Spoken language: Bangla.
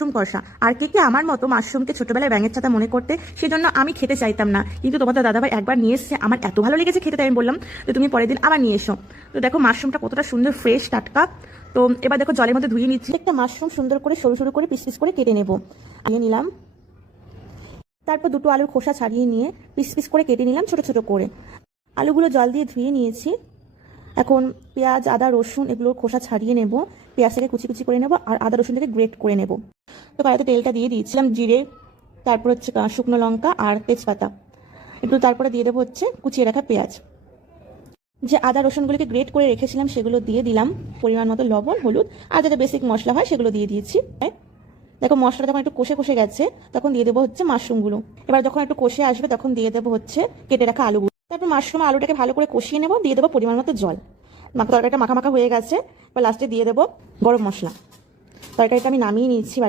মাশরুম কষা। আর কে কে আমার মতো মাশরুমকে ছোটবেলায় ব্যাঙের ছাতা মনে করতে, সেজন্য আমি খেতে চাইতাম না, কিন্তু তোমাদের দাদাভাই একবার নিয়ে এসছে, আমার এত ভালো লেগেছে খেতে, তাই আমি বললাম যে তুমি পরের দিন আবার নিয়ে এসো। তো দেখো মাশরুমটা কতটা সুন্দর ফ্রেশ টাটকা। তো এবার দেখো জলের মধ্যে ধুয়ে নিচ্ছি। একটা মাশরুম সুন্দর করে সরু সরু করে পিস পিস করে কেটে নেবো। নিয়ে নিলাম, তারপর দুটো আলুর খোসা ছাড়িয়ে নিয়ে পিস পিস করে কেটে নিলাম ছোট ছোট করে। আলুগুলো জল দিয়ে ধুয়ে নিয়েছি। এখন পেঁয়াজ, আদা, রসুন এগুলোর খোসা ছাড়িয়ে নেব। পেঁয়াজটাকে কুচি কুচি করে নেব আর আদা রসুনটাকে গ্রেট করে নেব। তো কড়াইতে তেলটা দিয়ে দিয়েছিলাম, জিরে, তারপর হচ্ছে শুকনো লঙ্কা আর তেজপাতা একটু, তারপরে দিয়ে দেবো হচ্ছে কুচিয়ে রাখা পেঁয়াজ। যে আদা রসুনগুলোকে গ্রেট করে রেখেছিলাম সেগুলো দিয়ে দিলাম, পরিমাণ মতো লবণ, হলুদ আর যাতে বেসিক মশলা হয় সেগুলো দিয়ে দিয়েছি। দেখো মশলাটা যখন একটু কষে কষে গেছে তখন দিয়ে দেবো হচ্ছে মাশরুমগুলো। এবার যখন একটু কষে আসবে তখন দিয়ে দেবো হচ্ছে কেটে রাখা আলুগুলো। তারপর মাশরুম আলুটাকে ভালো করে কষিয়ে নেবো, দিয়ে দেবো পরিমাণ মতো জল। তরকারিটা মাখা মাখা হয়ে গেছে, এবার লাস্টে দিয়ে দেবো গরম মশলা। তরকারিটা আমি নামিয়ে নিচ্ছি বাটি।